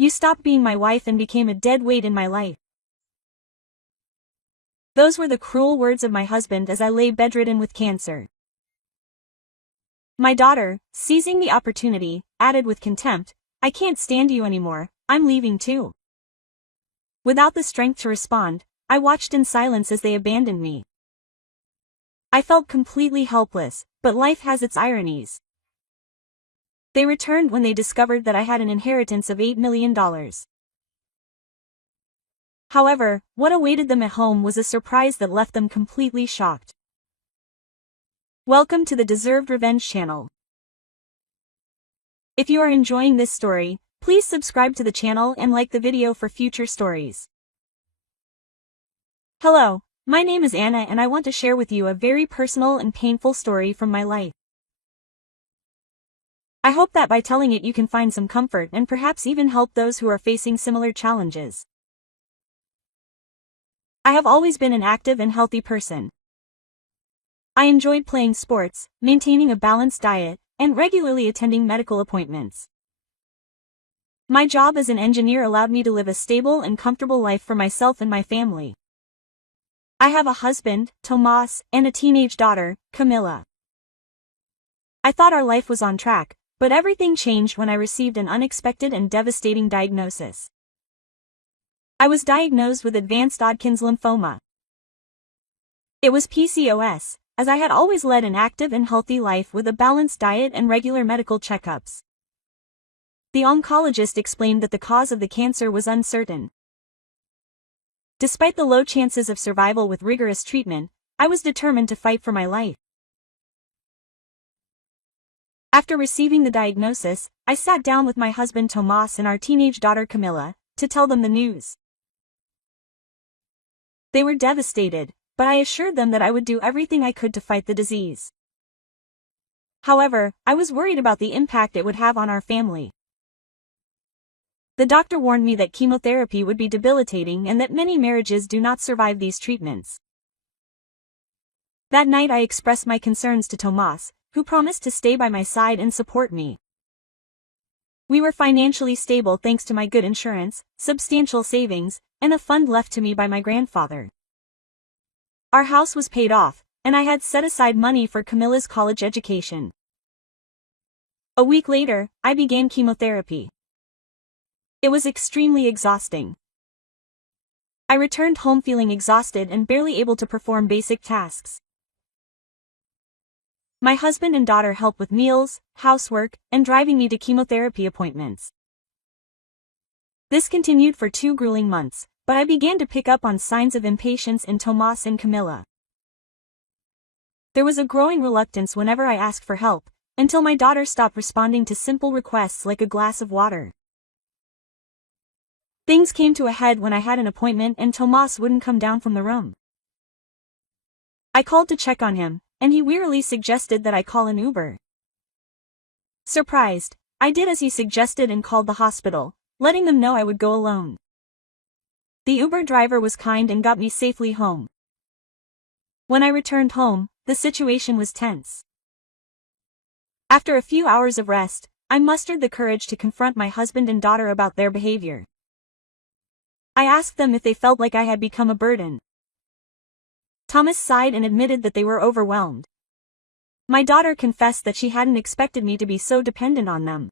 You stopped being my wife and became a dead weight in my life." Those were the cruel words of my husband as I lay bedridden with cancer. My daughter, seizing the opportunity, added with contempt, "I can't stand you anymore, I'm leaving too." Without the strength to respond, I watched in silence as they abandoned me. I felt completely helpless, but life has its ironies. They returned when they discovered that I had an inheritance of $8 million. However, what awaited them at home was a surprise that left them completely shocked. Welcome to the Deserved Revenge channel. If you are enjoying this story, please subscribe to the channel and like the video for future stories. Hello, my name is Anna and I want to share with you a very personal and painful story from my life. I hope that by telling it you can find some comfort and perhaps even help those who are facing similar challenges. I have always been an active and healthy person. I enjoyed playing sports, maintaining a balanced diet, and regularly attending medical appointments. My job as an engineer allowed me to live a stable and comfortable life for myself and my family. I have a husband, Tomas, and a teenage daughter, Camilla. I thought our life was on track, but everything changed when I received an unexpected and devastating diagnosis. I was diagnosed with advanced Hodgkin's lymphoma. It was PCOS, as I had always led an active and healthy life with a balanced diet and regular medical checkups. The oncologist explained that the cause of the cancer was uncertain. Despite the low chances of survival with rigorous treatment, I was determined to fight for my life. After receiving the diagnosis, I sat down with my husband Tomas and our teenage daughter Camilla, to tell them the news. They were devastated, but I assured them that I would do everything I could to fight the disease. However, I was worried about the impact it would have on our family. The doctor warned me that chemotherapy would be debilitating and that many marriages do not survive these treatments. That night I expressed my concerns to Tomas, who promised to stay by my side and support me. We were financially stable thanks to my good insurance, substantial savings, and a fund left to me by my grandfather. Our house was paid off, and I had set aside money for Camilla's college education. A week later, I began chemotherapy. It was extremely exhausting. I returned home feeling exhausted and barely able to perform basic tasks. My husband and daughter helped with meals, housework, and driving me to chemotherapy appointments. This continued for 2 grueling months, but I began to pick up on signs of impatience in Tomas and Camilla. There was a growing reluctance whenever I asked for help, until my daughter stopped responding to simple requests like a glass of water. Things came to a head when I had an appointment and Tomas wouldn't come down from the room. I called to check on him, and he wearily suggested that I call an Uber. Surprised, I did as he suggested and called the hospital, letting them know I would go alone. The Uber driver was kind and got me safely home. When I returned home, the situation was tense. After a few hours of rest, I mustered the courage to confront my husband and daughter about their behavior. I asked them if they felt like I had become a burden. Thomas sighed and admitted that they were overwhelmed. My daughter confessed that she hadn't expected me to be so dependent on them.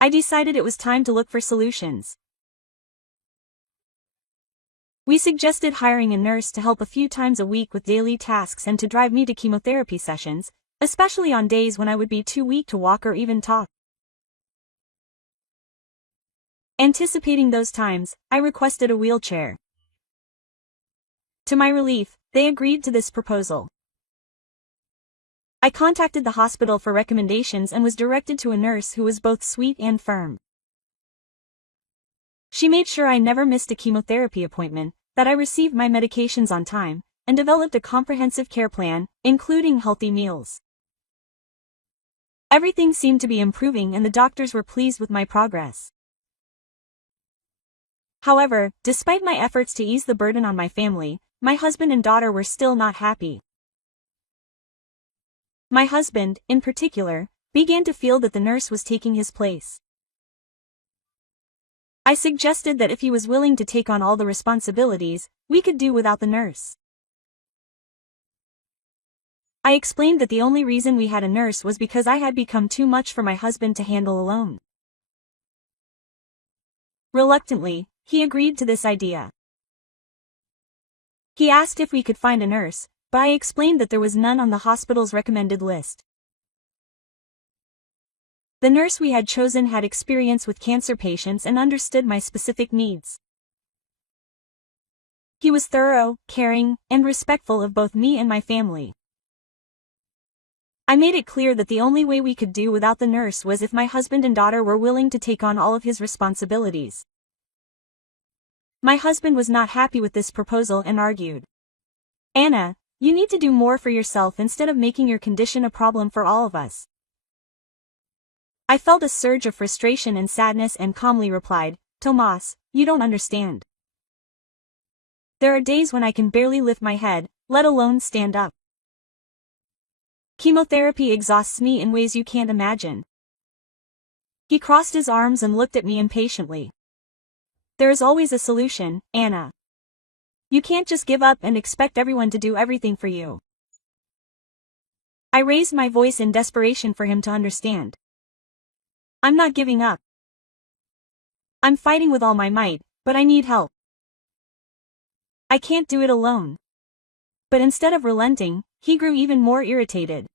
I decided it was time to look for solutions. We suggested hiring a nurse to help a few times a week with daily tasks and to drive me to chemotherapy sessions, especially on days when I would be too weak to walk or even talk. Anticipating those times, I requested a wheelchair. To my relief, they agreed to this proposal. I contacted the hospital for recommendations and was directed to a nurse who was both sweet and firm. She made sure I never missed a chemotherapy appointment, that I received my medications on time, and developed a comprehensive care plan, including healthy meals. Everything seemed to be improving and the doctors were pleased with my progress. However, despite my efforts to ease the burden on my family, my husband and daughter were still not happy. My husband, in particular, began to feel that the nurse was taking his place. I suggested that if he was willing to take on all the responsibilities, we could do without the nurse. I explained that the only reason we had a nurse was because I had become too much for my husband to handle alone. Reluctantly, he agreed to this idea. He asked if we could find a nurse, but I explained that there was none on the hospital's recommended list. The nurse we had chosen had experience with cancer patients and understood my specific needs. He was thorough, caring, and respectful of both me and my family. I made it clear that the only way we could do without the nurse was if my husband and daughter were willing to take on all of his responsibilities. My husband was not happy with this proposal and argued, "Anna, you need to do more for yourself instead of making your condition a problem for all of us." I felt a surge of frustration and sadness and calmly replied, "Tomas, you don't understand. There are days when I can barely lift my head, let alone stand up. Chemotherapy exhausts me in ways you can't imagine." He crossed his arms and looked at me impatiently. "There is always a solution, Anna. You can't just give up and expect everyone to do everything for you." I raised my voice in desperation for him to understand. "I'm not giving up. I'm fighting with all my might, but I need help. I can't do it alone." But instead of relenting, he grew even more irritated.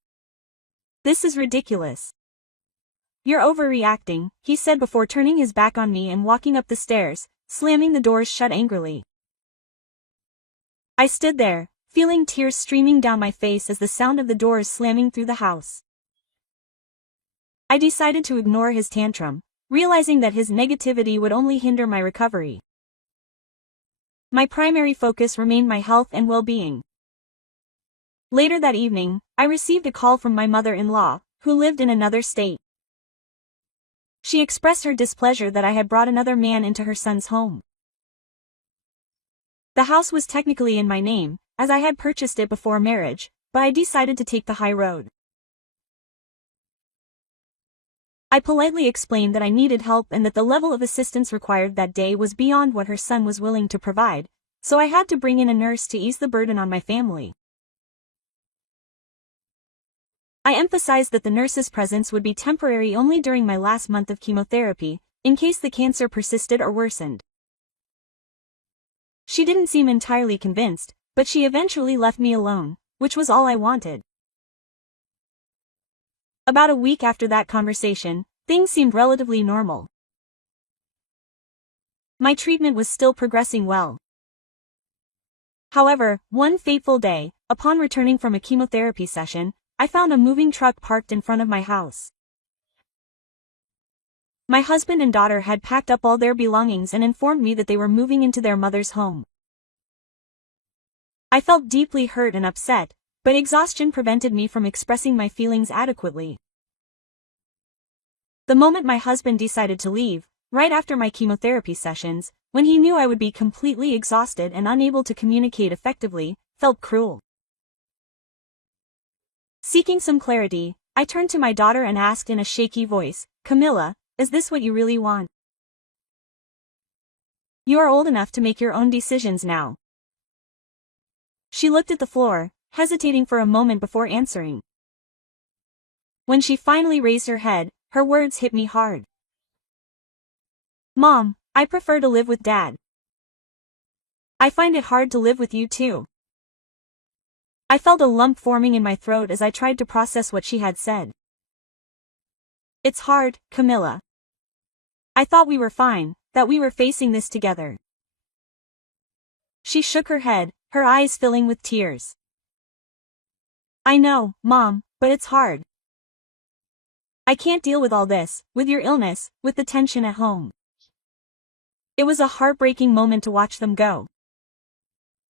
"This is ridiculous. You're overreacting," he said before turning his back on me and walking up the stairs, slamming the doors shut angrily. I stood there, feeling tears streaming down my face as the sound of the doors slamming through the house. I decided to ignore his tantrum, realizing that his negativity would only hinder my recovery. My primary focus remained my health and well-being. Later that evening, I received a call from my mother-in-law, who lived in another state. She expressed her displeasure that I had brought another man into her son's home. The house was technically in my name, as I had purchased it before marriage, but I decided to take the high road. I politely explained that I needed help and that the level of assistance required that day was beyond what her son was willing to provide, so I had to bring in a nurse to ease the burden on my family. I emphasized that the nurse's presence would be temporary only during my last month of chemotherapy, in case the cancer persisted or worsened. She didn't seem entirely convinced, but she eventually left me alone, which was all I wanted. About a week after that conversation, things seemed relatively normal. My treatment was still progressing well. However, one fateful day, upon returning from a chemotherapy session, I found a moving truck parked in front of my house. My husband and daughter had packed up all their belongings and informed me that they were moving into their mother's home. I felt deeply hurt and upset, but exhaustion prevented me from expressing my feelings adequately. The moment my husband decided to leave, right after my chemotherapy sessions, when he knew I would be completely exhausted and unable to communicate effectively, felt cruel. Seeking some clarity, I turned to my daughter and asked in a shaky voice, "Camilla, is this what you really want? You are old enough to make your own decisions now." She looked at the floor, hesitating for a moment before answering. When she finally raised her head, her words hit me hard. "Mom, I prefer to live with Dad. I find it hard to live with you too." I felt a lump forming in my throat as I tried to process what she had said. "It's hard, Camilla. I thought we were fine, that we were facing this together." She shook her head, her eyes filling with tears. "I know, Mom, but it's hard. I can't deal with all this, with your illness, with the tension at home." It was a heartbreaking moment to watch them go.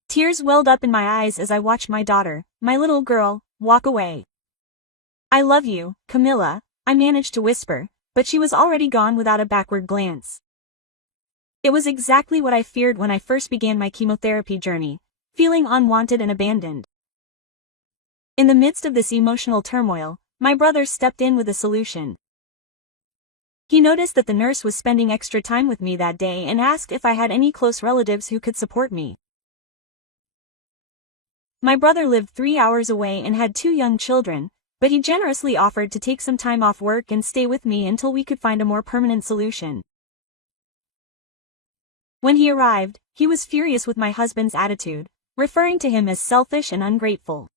Tears welled up in my eyes as I watched my daughter, my little girl, walk away. "I love you, Camilla," I managed to whisper, but she was already gone without a backward glance. It was exactly what I feared when I first began my chemotherapy journey, feeling unwanted and abandoned. In the midst of this emotional turmoil, my brother stepped in with a solution. He noticed that the nurse was spending extra time with me that day and asked if I had any close relatives who could support me. My brother lived 3 hours away and had 2 young children, but he generously offered to take some time off work and stay with me until we could find a more permanent solution. When he arrived, he was furious with my husband's attitude, referring to him as selfish and ungrateful.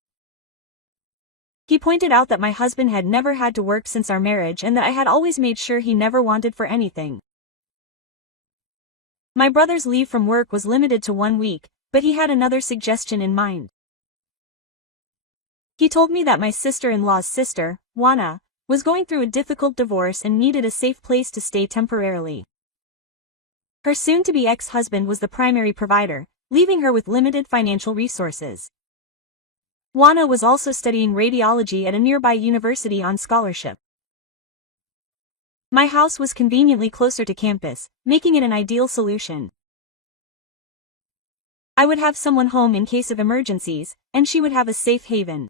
He pointed out that my husband had never had to work since our marriage and that I had always made sure he never wanted for anything. My brother's leave from work was limited to 1 week, but he had another suggestion in mind. He told me that my sister-in-law's sister, Juana, was going through a difficult divorce and needed a safe place to stay temporarily. Her soon-to-be ex-husband was the primary provider, leaving her with limited financial resources. Juana was also studying radiology at a nearby university on scholarship. My house was conveniently closer to campus, making it an ideal solution. I would have someone home in case of emergencies, and she would have a safe haven.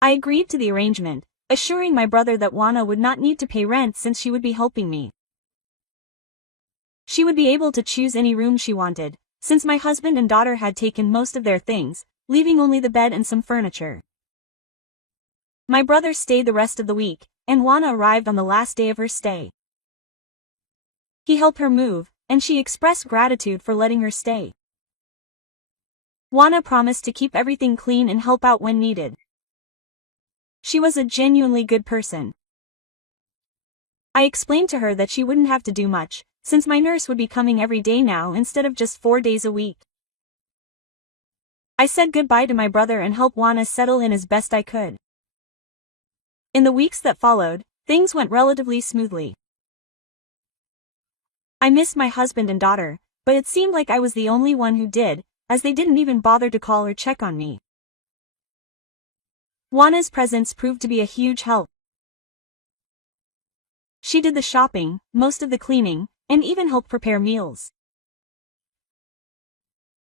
I agreed to the arrangement, assuring my brother that Juana would not need to pay rent since she would be helping me. She would be able to choose any room she wanted, since my husband and daughter had taken most of their things, leaving only the bed and some furniture. My brother stayed the rest of the week, and Juana arrived on the last day of her stay. He helped her move, and she expressed gratitude for letting her stay. Juana promised to keep everything clean and help out when needed. She was a genuinely good person. I explained to her that she wouldn't have to do much, since my nurse would be coming every day now instead of just 4 days a week. I said goodbye to my brother and helped Juana settle in as best I could. In the weeks that followed, things went relatively smoothly. I missed my husband and daughter, but it seemed like I was the only one who did, as they didn't even bother to call or check on me. Juana's presence proved to be a huge help. She did the shopping, most of the cleaning, and even helped prepare meals.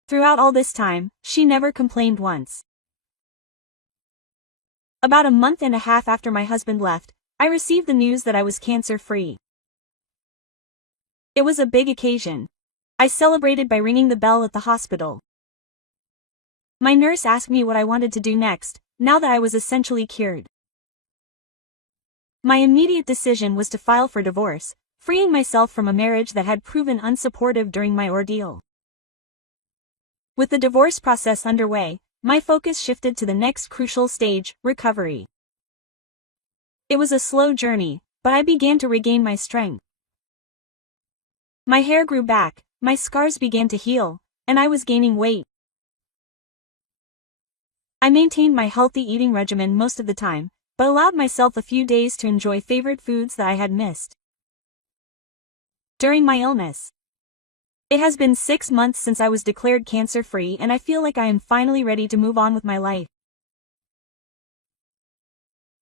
Throughout all this time, she never complained once. About a month and a half after my husband left, I received the news that I was cancer-free. It was a big occasion. I celebrated by ringing the bell at the hospital. My nurse asked me what I wanted to do next, now that I was essentially cured. My immediate decision was to file for divorce, freeing myself from a marriage that had proven unsupportive during my ordeal. With the divorce process underway, my focus shifted to the next crucial stage, recovery. It was a slow journey, but I began to regain my strength. My hair grew back, my scars began to heal, and I was gaining weight. I maintained my healthy eating regimen most of the time, but allowed myself a few days to enjoy favorite foods that I had missed. During my illness, it has been 6 months since I was declared cancer-free, and I feel like I am finally ready to move on with my life.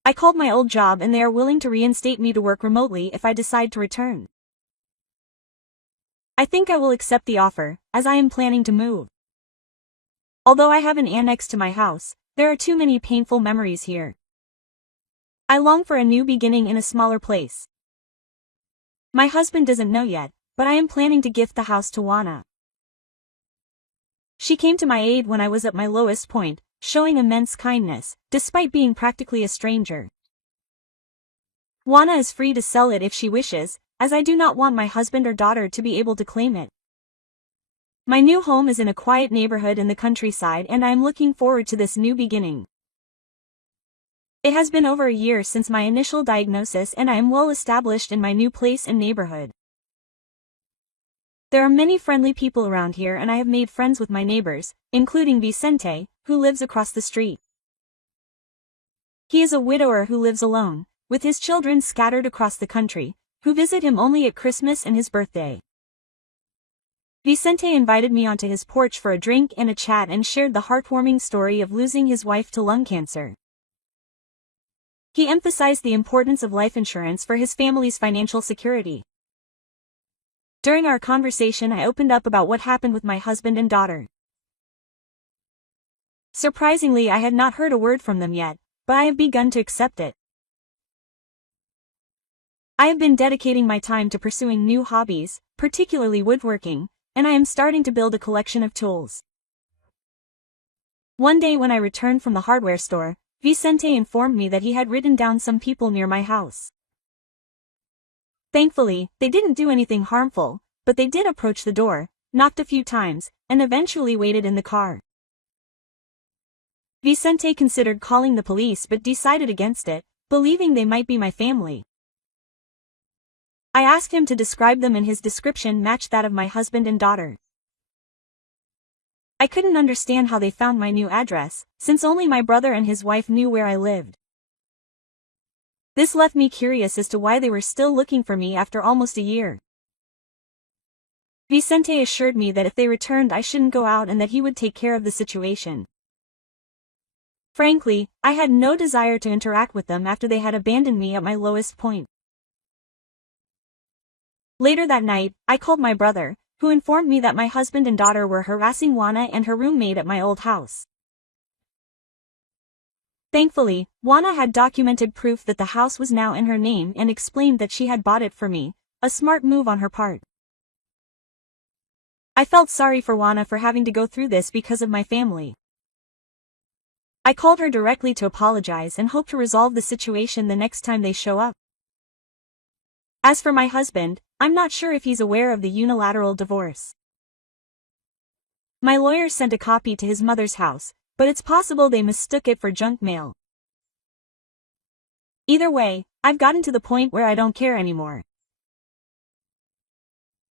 I called my old job and they are willing to reinstate me to work remotely if I decide to return. I think I will accept the offer, as I am planning to move. Although I have an annex to my house, there are too many painful memories here. I long for a new beginning in a smaller place. My husband doesn't know yet, but I am planning to gift the house to Juana. She came to my aid when I was at my lowest point, showing immense kindness, despite being practically a stranger. Juana is free to sell it if she wishes, as I do not want my husband or daughter to be able to claim it. My new home is in a quiet neighborhood in the countryside, and I am looking forward to this new beginning. It has been over a year since my initial diagnosis, and I am well established in my new place and neighborhood. There are many friendly people around here, and I have made friends with my neighbors, including Vicente, who lives across the street. He is a widower who lives alone, with his children scattered across the country, who visit him only at Christmas and his birthday. Vicente invited me onto his porch for a drink and a chat and shared the heartwarming story of losing his wife to lung cancer. He emphasized the importance of life insurance for his family's financial security. During our conversation, I opened up about what happened with my husband and daughter. Surprisingly, I had not heard a word from them yet, but I have begun to accept it. I have been dedicating my time to pursuing new hobbies, particularly woodworking, and I am starting to build a collection of tools. One day when I returned from the hardware store, Vicente informed me that he had ridden down some people near my house. Thankfully, they didn't do anything harmful, but they did approach the door, knocked a few times, and eventually waited in the car. Vicente considered calling the police but decided against it, believing they might be my family. I asked him to describe them and his description matched that of my husband and daughter. I couldn't understand how they found my new address, since only my brother and his wife knew where I lived. This left me curious as to why they were still looking for me after almost a year. Vicente assured me that if they returned I shouldn't go out and that he would take care of the situation. Frankly, I had no desire to interact with them after they had abandoned me at my lowest point. Later that night, I called my brother, who informed me that my husband and daughter were harassing Juana and her roommate at my old house. Thankfully, Juana had documented proof that the house was now in her name and explained that she had bought it for me, a smart move on her part. I felt sorry for Juana for having to go through this because of my family. I called her directly to apologize and hope to resolve the situation the next time they show up. As for my husband, I'm not sure if he's aware of the unilateral divorce. My lawyer sent a copy to his mother's house, but it's possible they mistook it for junk mail. Either way, I've gotten to the point where I don't care anymore.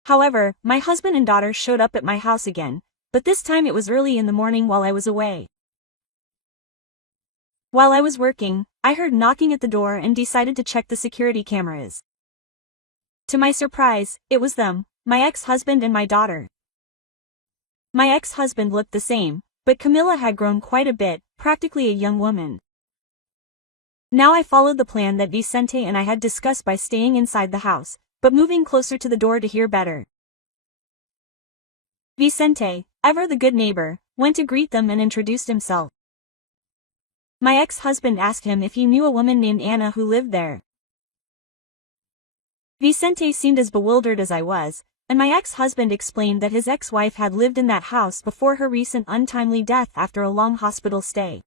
However, my husband and daughter showed up at my house again, but this time it was early in the morning while I was away. While I was working, I heard knocking at the door and decided to check the security cameras. To my surprise, it was them, my ex-husband and my daughter. My ex-husband looked the same, but Camilla had grown quite a bit, practically a young woman. Now I followed the plan that Vicente and I had discussed by staying inside the house, but moving closer to the door to hear better. Vicente, ever the good neighbor, went to greet them and introduced himself. My ex-husband asked him if he knew a woman named Anna who lived there. Vicente seemed as bewildered as I was, and my ex-husband explained that his ex-wife had lived in that house before her recent untimely death after a long hospital stay.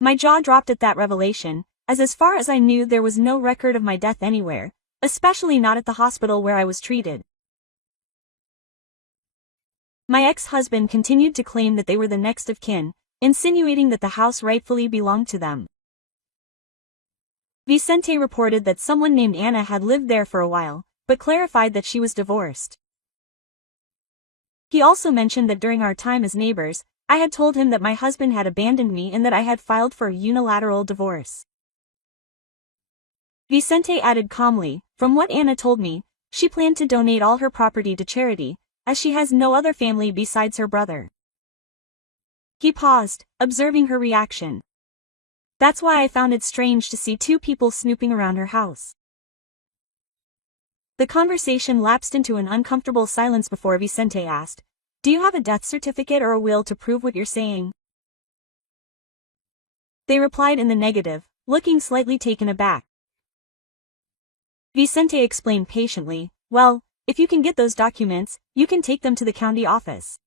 My jaw dropped at that revelation, as far as I knew there was no record of my death anywhere, especially not at the hospital where I was treated. My ex-husband continued to claim that they were the next of kin, insinuating that the house rightfully belonged to them. Vicente reported that someone named Anna had lived there for a while, but clarified that she was divorced. He also mentioned that during our time as neighbors, I had told him that my husband had abandoned me and that I had filed for a unilateral divorce. Vicente added calmly, "From what Anna told me, she planned to donate all her property to charity, as she has no other family besides her brother." He paused, observing her reaction. That's why I found it strange to see two people snooping around her house. The conversation lapsed into an uncomfortable silence before Vicente asked, "Do you have a death certificate or a will to prove what you're saying?" They replied in the negative, looking slightly taken aback. Vicente explained patiently, "Well, if you can get those documents, you can take them to the county office.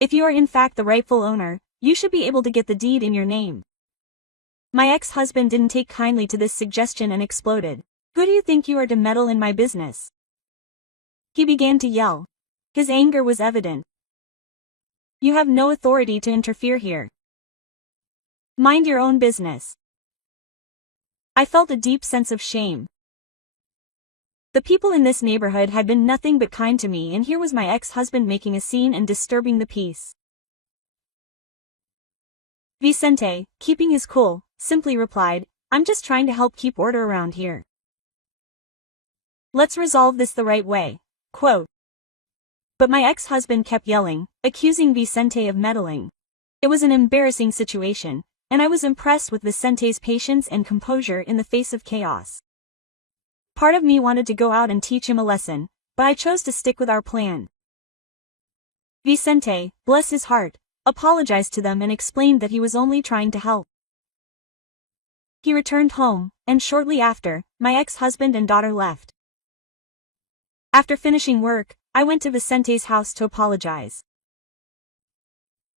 If you are in fact the rightful owner, you should be able to get the deed in your name." My ex-husband didn't take kindly to this suggestion and exploded, "Who do you think you are to meddle in my business?" He began to yell. His anger was evident. "You have no authority to interfere here. Mind your own business." I felt a deep sense of shame. The people in this neighborhood had been nothing but kind to me, and here was my ex-husband making a scene and disturbing the peace. Vicente, keeping his cool, simply replied, "I'm just trying to help keep order around here. Let's resolve this the right way." Quote. But my ex-husband kept yelling, accusing Vicente of meddling. It was an embarrassing situation, and I was impressed with Vicente's patience and composure in the face of chaos. Part of me wanted to go out and teach him a lesson, but I chose to stick with our plan. Vicente, bless his heart, apologized to them and explained that he was only trying to help. He returned home, and shortly after, my ex-husband and daughter left. After finishing work, I went to Vicente's house to apologize.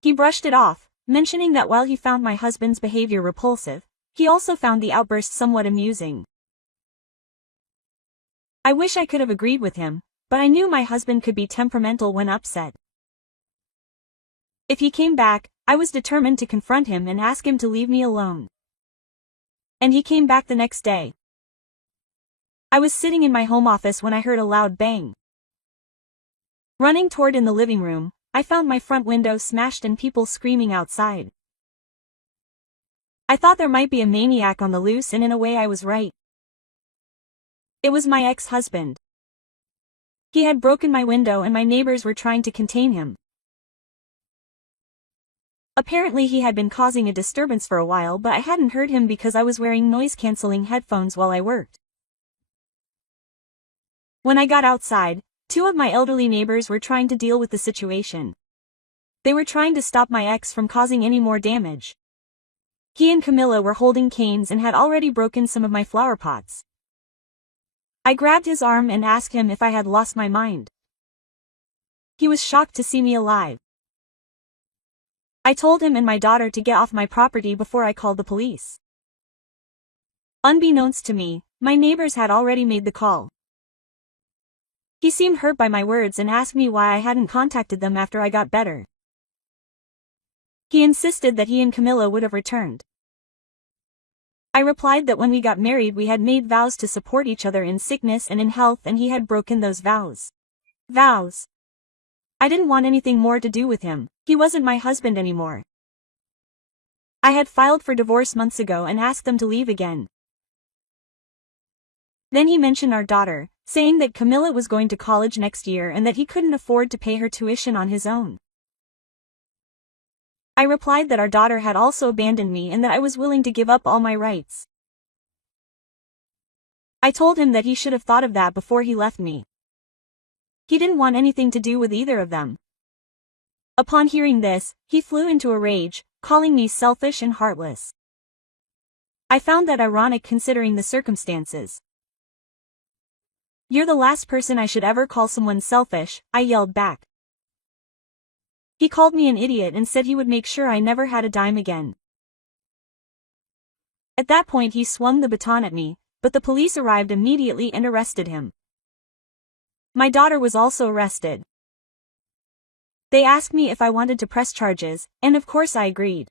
He brushed it off, mentioning that while he found my husband's behavior repulsive, he also found the outburst somewhat amusing. I wish I could have agreed with him, but I knew my husband could be temperamental when upset. If he came back, I was determined to confront him and ask him to leave me alone. And he came back the next day. I was sitting in my home office when I heard a loud bang. Running toward in the living room, I found my front window smashed and people screaming outside. I thought there might be a maniac on the loose, and in a way I was right. It was my ex-husband. He had broken my window and my neighbors were trying to contain him. Apparently he had been causing a disturbance for a while, but I hadn't heard him because I was wearing noise-canceling headphones while I worked. When I got outside, 2 of my elderly neighbors were trying to deal with the situation. They were trying to stop my ex from causing any more damage. He and Camilla were holding canes and had already broken some of my flower pots. I grabbed his arm and asked him if I had lost my mind. He was shocked to see me alive. I told him and my daughter to get off my property before I called the police. Unbeknownst to me, my neighbors had already made the call. He seemed hurt by my words and asked me why I hadn't contacted them after I got better. He insisted that he and Camilla would have returned. I replied that when we got married we had made vows to support each other in sickness and in health, and he had broken those vows. Vows. I didn't want anything more to do with him. He wasn't my husband anymore. I had filed for divorce months ago and asked them to leave again. Then he mentioned our daughter, saying that Camilla was going to college next year and that he couldn't afford to pay her tuition on his own. I replied that our daughter had also abandoned me and that I was willing to give up all my rights. I told him that he should have thought of that before he left me. He didn't want anything to do with either of them. Upon hearing this, he flew into a rage, calling me selfish and heartless. I found that ironic considering the circumstances. "You're the last person I should ever call someone selfish," I yelled back. He called me an idiot and said he would make sure I never had a dime again. At that point he swung the baton at me, but the police arrived immediately and arrested him. My daughter was also arrested. They asked me if I wanted to press charges, and of course I agreed.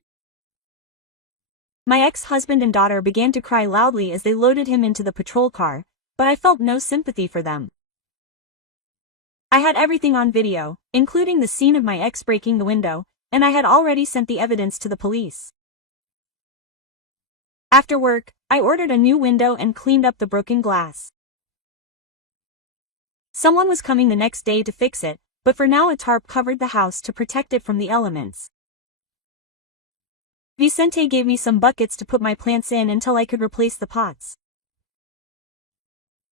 My ex-husband and daughter began to cry loudly as they loaded him into the patrol car, but I felt no sympathy for them. I had everything on video, including the scene of my ex breaking the window, and I had already sent the evidence to the police. After work, I ordered a new window and cleaned up the broken glass. Someone was coming the next day to fix it, but for now a tarp covered the house to protect it from the elements. Vicente gave me some buckets to put my plants in until I could replace the pots.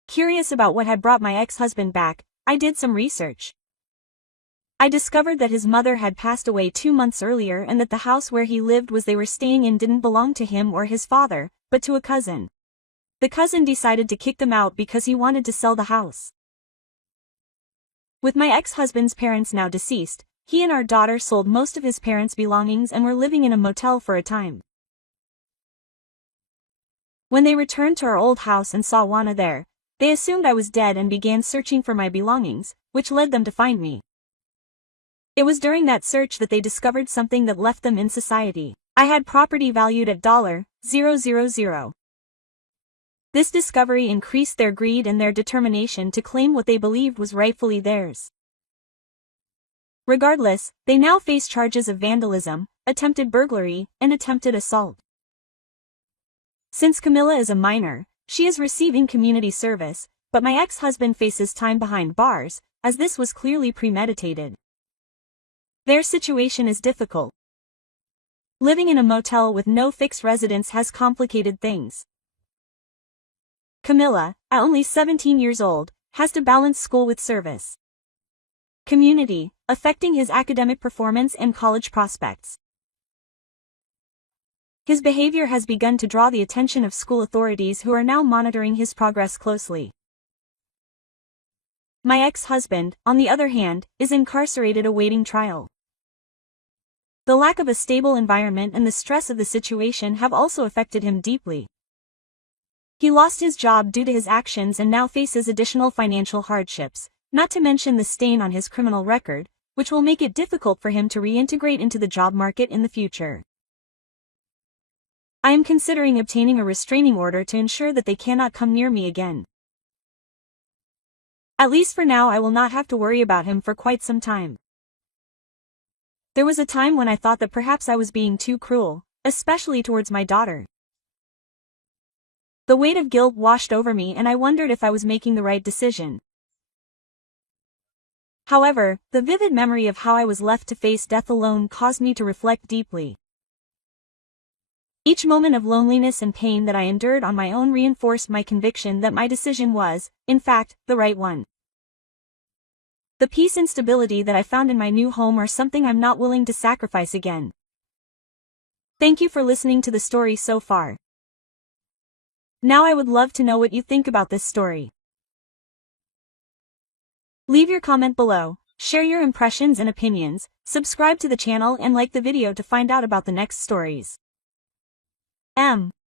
Curious about what had brought my ex-husband back, I did some research. I discovered that his mother had passed away 2 months earlier and that the house where he lived was they were staying in didn't belong to him or his father, but to a cousin. The cousin decided to kick them out because he wanted to sell the house. With my ex-husband's parents now deceased, he and our daughter sold most of his parents' belongings and were living in a motel for a time. When they returned to our old house and saw Juana there, they assumed I was dead and began searching for my belongings, which led them to find me. It was during that search that they discovered something that left them in society. I had property valued at $0,000. This discovery increased their greed and their determination to claim what they believed was rightfully theirs. Regardless, they now face charges of vandalism, attempted burglary, and attempted assault. Since Camilla is a minor, she is receiving community service, but my ex-husband faces time behind bars, as this was clearly premeditated. Their situation is difficult. Living in a motel with no fixed residence has complicated things. Camilla, at only 17 years old, has to balance school with service. Community, affecting his academic performance and college prospects. His behavior has begun to draw the attention of school authorities who are now monitoring his progress closely. My ex-husband, on the other hand, is incarcerated awaiting trial. The lack of a stable environment and the stress of the situation have also affected him deeply. He lost his job due to his actions and now faces additional financial hardships, not to mention the stain on his criminal record, which will make it difficult for him to reintegrate into the job market in the future. I am considering obtaining a restraining order to ensure that they cannot come near me again. At least for now I will not have to worry about him for quite some time. There was a time when I thought that perhaps I was being too cruel, especially towards my daughter. The weight of guilt washed over me and I wondered if I was making the right decision. However, the vivid memory of how I was left to face death alone caused me to reflect deeply. Each moment of loneliness and pain that I endured on my own reinforced my conviction that my decision was, in fact, the right one. The peace and stability that I found in my new home are something I'm not willing to sacrifice again. Thank you for listening to the story so far. Now I would love to know what you think about this story. Leave your comment below, share your impressions and opinions, subscribe to the channel and like the video to find out about the next stories.